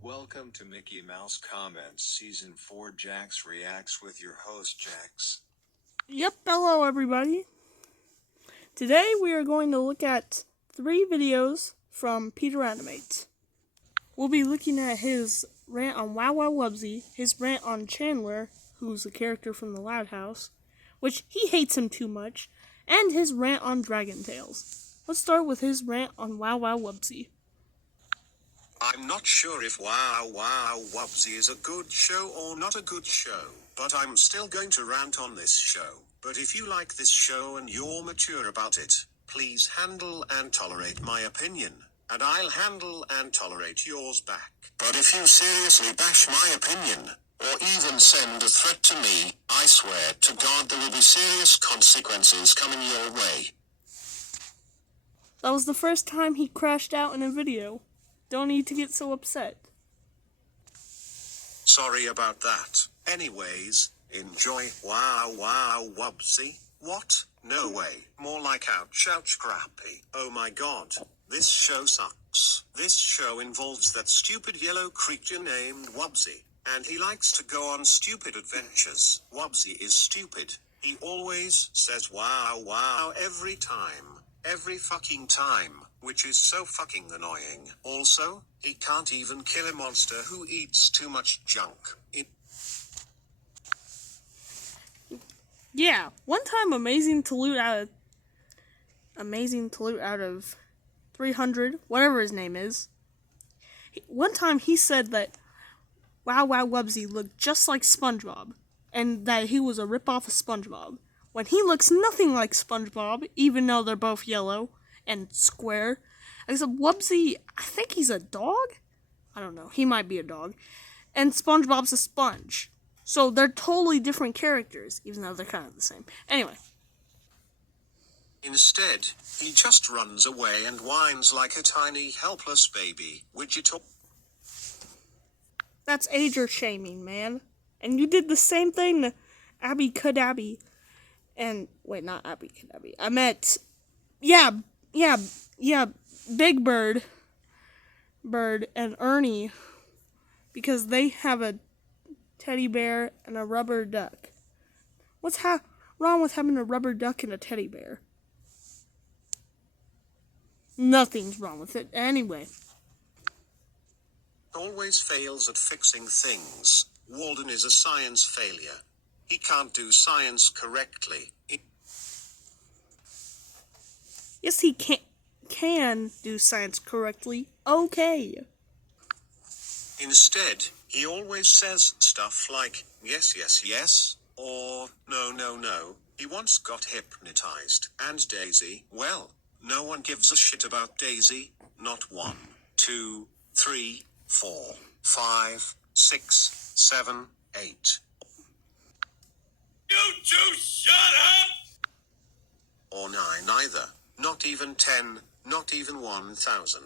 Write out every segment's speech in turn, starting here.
Welcome to Mickey Mouse Comments Season 4 Jax Reacts with your host Jax. Yep, hello everybody. Today we are going to look at 3 videos from Peter Animate. We'll be looking at his rant on Wow Wow Wubsy, his rant on Chandler, who's a character from the Loud House, which he hates him too much, and his rant on Dragon Tales. Let's start with his rant on Wow Wow Wubsy. I'm not sure if Wow Wow Wubsy is a good show or not a good show, but I'm still going to rant on this show. But if you like this show and you're mature about it, please handle and tolerate my opinion, and I'll handle and tolerate yours back. But if you seriously bash my opinion, or even send a threat to me, I swear to God there will be serious consequences coming your way. That was the first time he crashed out in a video. Don't need to get so upset. Sorry about that. Anyways, enjoy Wow Wow Wubsy. What? No way. More like ouch ouch crappy. Oh my god. This show sucks. This show involves that stupid yellow creature named Wubsy, and he likes to go on stupid adventures. Wubsy is stupid. He always says wow wow every time. Every fucking time, which is so fucking annoying. Also, he can't even kill a monster who eats too much junk. Yeah, one time Amazing to loot out of 300, whatever his name is. One time he said that Wow Wow Wubsy looked just like SpongeBob, and that he was a ripoff of SpongeBob, when he looks nothing like SpongeBob, even though they're both yellow and square. Except Wubsy, I think he's a dog? I don't know, he might be a dog. And SpongeBob's a sponge. So they're totally different characters, even though they're kind of the same. Anyway. Instead, he just runs away and whines like a tiny helpless baby. Wichita. That's ager shaming, man. And you did the same thing to Abby Cadabby. And, wait, not Abby Cadabby. I meant, yeah, Big Bird and Ernie. Because they have a teddy bear and a rubber duck. What's wrong with having a rubber duck and a teddy bear? Nothing's wrong with it. Anyway. Always fails at fixing things. Walden is a science failure. He can't do science correctly. Yes, he can do science correctly. Okay. Instead, he always says stuff like, yes, yes, yes, or no, no, no. He once got hypnotized. And Daisy, well, no one gives a shit about Daisy. Not 1, 2, 3, 4, 5, 6, 7, 8. You two shut up! Or 9 either. Not even 10, not even 1,000,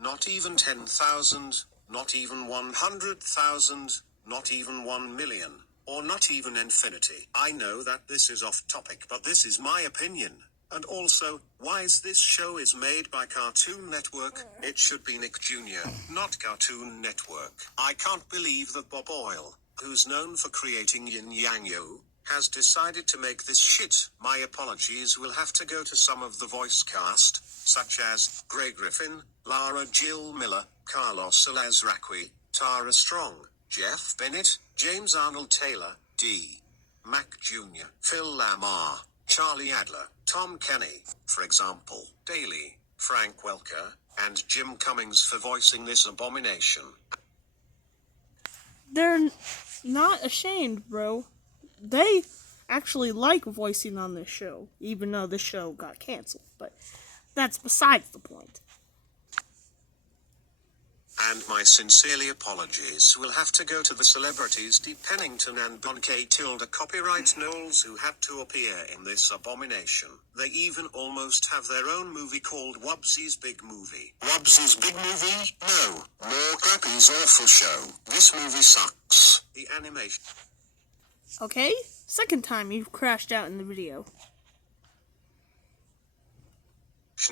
not even 10,000, not even 100,000, not even 1 million, or not even infinity. I know that this is off topic, but this is my opinion. And also, why is this show is made by Cartoon Network? It should be Nick Jr., not Cartoon Network. I can't believe that Bob Oil, who's known for creating Yin Yang Yo, has decided to make this shit. My apologies will have to go to some of the voice cast, such as Grey Griffin, Lara Jill Miller, Carlos Alazraqui, Tara Strong, Jeff Bennett, James Arnold Taylor, D. Mac Jr., Phil Lamar, Charlie Adler, Tom Kenny, for example, Daly, Frank Welker, and Jim Cummings for voicing this abomination. They're not ashamed, bro. They actually like voicing on this show, even though the show got canceled. But that's besides the point. And my sincerely apologies will have to go to the celebrities D. Pennington and Bon K. Tilda Copyright Knowles who had to appear in this abomination. They even almost have their own movie called Wubsy's Big Movie. Wubsy's Big Movie? No. More Crappy's awful show. This movie sucks. The animation. Okay? Second time you've crashed out in the video.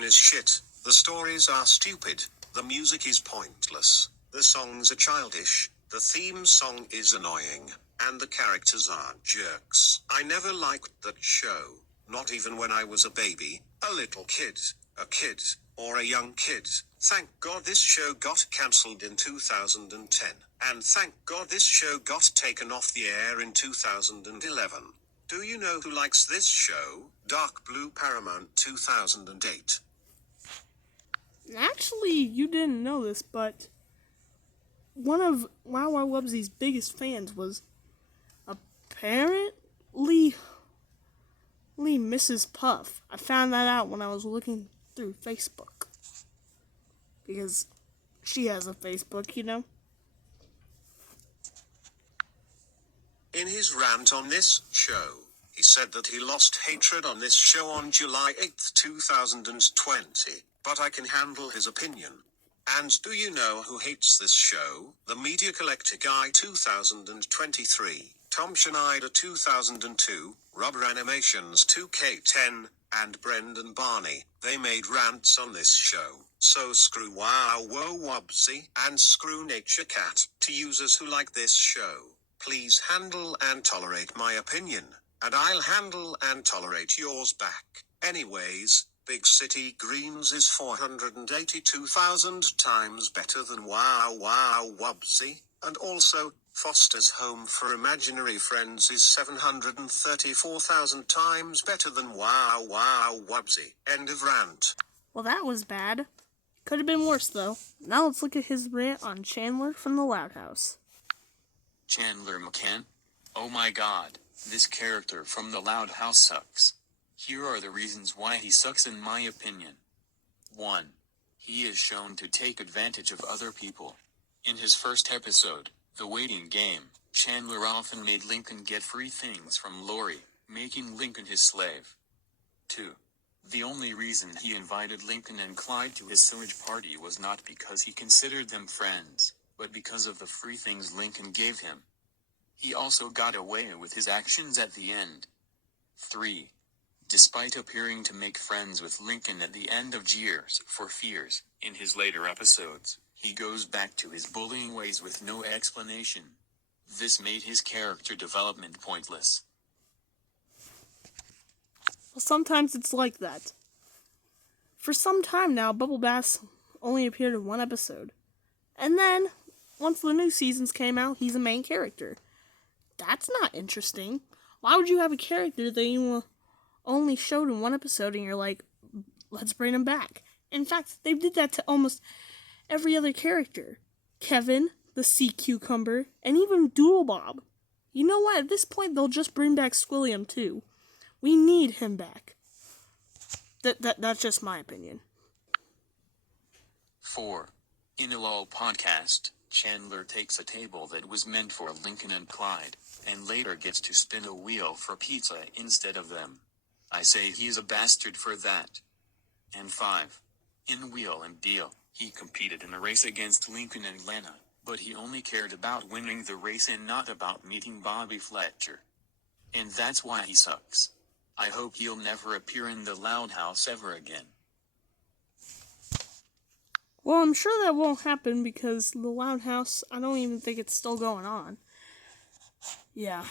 Is shit. The stories are stupid. The music is pointless. The songs are childish, the theme song is annoying, and the characters are jerks. I never liked that show, not even when I was a baby, a little kid, a kid, or a young kid. Thank God this show got cancelled in 2010. And thank God this show got taken off the air in 2011. Do you know who likes this show? Dark Blue Paramount 2008. Actually, you didn't know this, but one of Wow Wow Wubsy's biggest fans was apparently Mrs. Puff. I found that out when I was looking through Facebook. Because she has a Facebook, you know? In his rant on this show, he said that he lost hatred on this show on July 8, 2020, but I can handle his opinion. And do you know who hates this show? The Media Collector Guy 2023, Tom Schneider 2002, Rubber Animations 2K10, and Brendan Barney. They made rants on this show. So screw Wow Wow Wubsy and screw Nature Cat to users who like this show. Please handle and tolerate my opinion, and I'll handle and tolerate yours back. Anyways, Big City Greens is 482,000 times better than Wow Wow Wubsy, and also, Foster's Home for Imaginary Friends is 734,000 times better than Wow Wow Wubsy. End of rant. Well, that was bad. Could have been worse, though. Now let's look at his rant on Chandler from the Loud House. Chandler McCann? Oh my god, this character from the Loud House sucks. Here are the reasons why he sucks in my opinion. 1. He is shown to take advantage of other people. In his first episode, The Waiting Game, Chandler often made Lincoln get free things from Lori, making Lincoln his slave. 2. The only reason he invited Lincoln and Clyde to his sewage party was not because he considered them friends, but because of the free things Lincoln gave him. He also got away with his actions at the end. 3. Despite appearing to make friends with Lincoln at the end of Cheers for Fears, in his later episodes, he goes back to his bullying ways with no explanation. This made his character development pointless. Well, sometimes it's like that. For some time now, Bubble Bass only appeared in one episode. And then, once the new seasons came out, he's a main character. That's not interesting. Why would you have a character that you only showed in one episode and you're like, let's bring him back? In fact, they did that to almost every other character. Kevin, the sea cucumber, and even Doodle Bob. You know what? At this point, they'll just bring back Squilliam too. We need him back. That's just my opinion. 4. In a LOL podcast, Chandler takes a table that was meant for Lincoln and Clyde, and later gets to spin a wheel for pizza instead of them. I say he's a bastard for that. And 5. In Wheel and Deal, he competed in a race against Lincoln and Lana, but he only cared about winning the race and not about meeting Bobby Fletcher. And that's why he sucks. I hope he'll never appear in the Loud House ever again. Well, I'm sure that won't happen because the Loud House, I don't even think it's still going on. Yeah.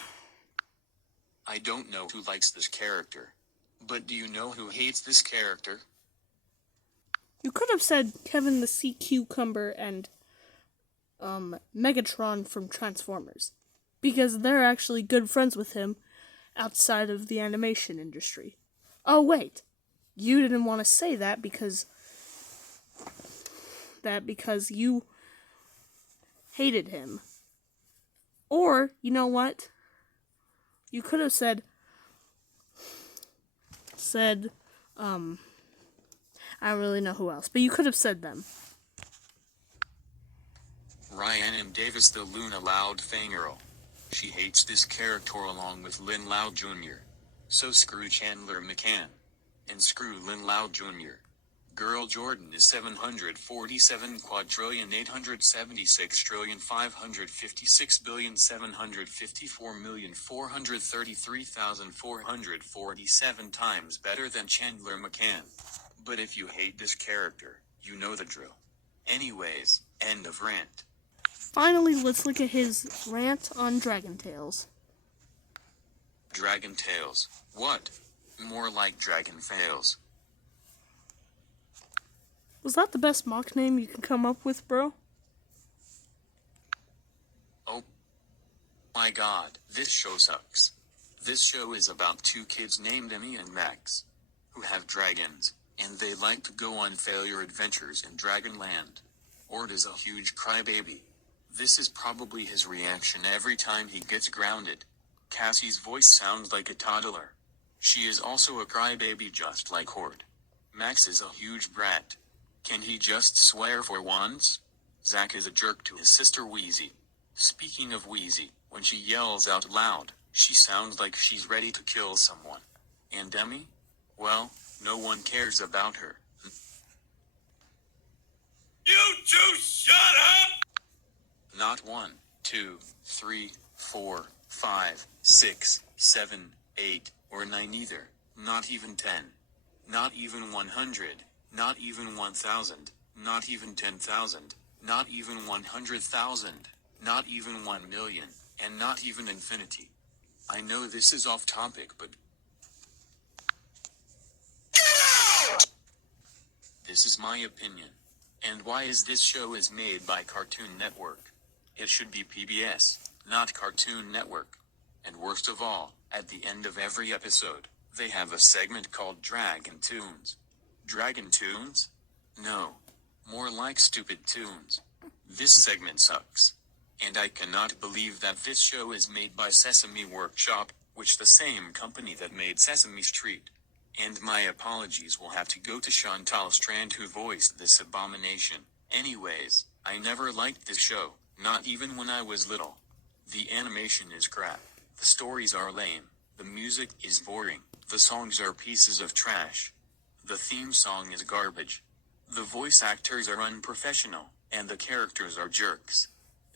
I don't know who likes this character. But do you know who hates this character? You could have said Kevin the Sea Cucumber and Megatron from Transformers. Because they're actually good friends with him outside of the animation industry. Oh, wait. You didn't want to say that because you hated him. Or, you know what? You could have said, I don't really know who else, but you could have said them. Ryan M. Davis, the Luna Loud fangirl. She hates this character along with Lynn Loud Jr. So screw Chandler McCann. And screw Lynn Loud Jr. Girl Jordan is 747,556,554,433,447 times better than Chandler McCann. But if you hate this character, you know the drill. Anyways, end of rant. Finally, let's look at his rant on Dragon Tales. Dragon Tales. What? More like Dragon Fails. Was that the best mock name you can come up with, bro? Oh my god, this show sucks. This show is about two kids named Emmy and Max, who have dragons, and they like to go on failure adventures in Dragonland. Ord is a huge crybaby. This is probably his reaction every time he gets grounded. Cassie's voice sounds like a toddler. She is also a crybaby just like Ord. Max is a huge brat. Can he just swear for once? Zack is a jerk to his sister Wheezy. Speaking of Wheezy, when she yells out loud, she sounds like she's ready to kill someone. And Emmy? Well, no one cares about her. You two shut up! Not 1, 2, 3, 4, 5, 6, 7, 8, or 9 either. Not even 10. Not even 100. Not even 1,000. Not even 10,000. Not even 100,000. Not even 1 million. And not even infinity. I know this is off topic, but this is my opinion. And why is this show is made by Cartoon Network? It should be PBS, not Cartoon Network. And worst of all, at the end of every episode, they have a segment called Dragon Tunes. Dragon Tunes? No. More like Stupid Tunes. This segment sucks. And I cannot believe that this show is made by Sesame Workshop, which the same company that made Sesame Street. And my apologies will have to go to Chantal Strand who voiced this abomination. Anyways, I never liked this show, not even when I was little. The animation is crap. The stories are lame. The music is boring. The songs are pieces of trash. The theme song is garbage. The voice actors are unprofessional, and the characters are jerks.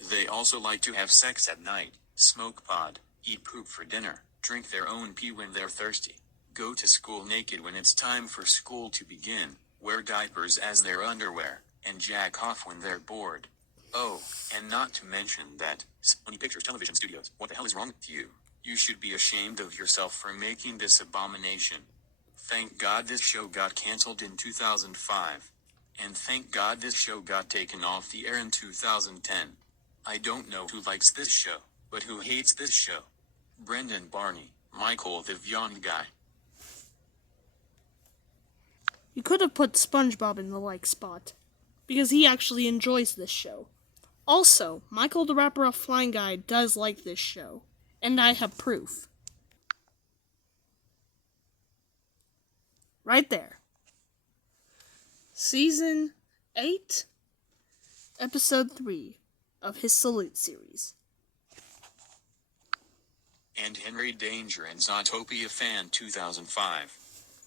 They also like to have sex at night, smoke pot, eat poop for dinner, drink their own pee when they're thirsty, go to school naked when it's time for school to begin, wear diapers as their underwear, and jack off when they're bored. Oh, and not to mention that, Sony Pictures Television Studios, what the hell is wrong with you? You should be ashamed of yourself for making this abomination. Thank God this show got cancelled in 2005. And thank God this show got taken off the air in 2010. I don't know who likes this show, but who hates this show? Brendan Barney, Michael the Vion guy. You could have put SpongeBob in the like spot, because he actually enjoys this show. Also, Michael the Rapper Off Flying Guy does like this show, and I have proof. Right there. Season 8, Episode 3 of his Salute series. And Henry Danger and Zootopia Fan 2005.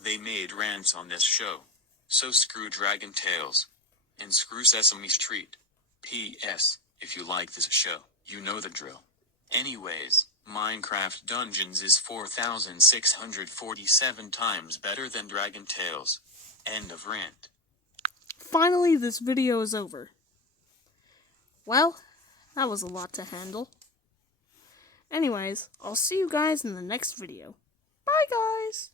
They made rants on this show. So screw Dragon Tales. And screw Sesame Street. P.S. If you like this show, you know the drill. Anyways, Minecraft Dungeons is 4,647 times better than Dragon Tales. End of rant. Finally, this video is over. Well, that was a lot to handle. Anyways, I'll see you guys in the next video. Bye, guys!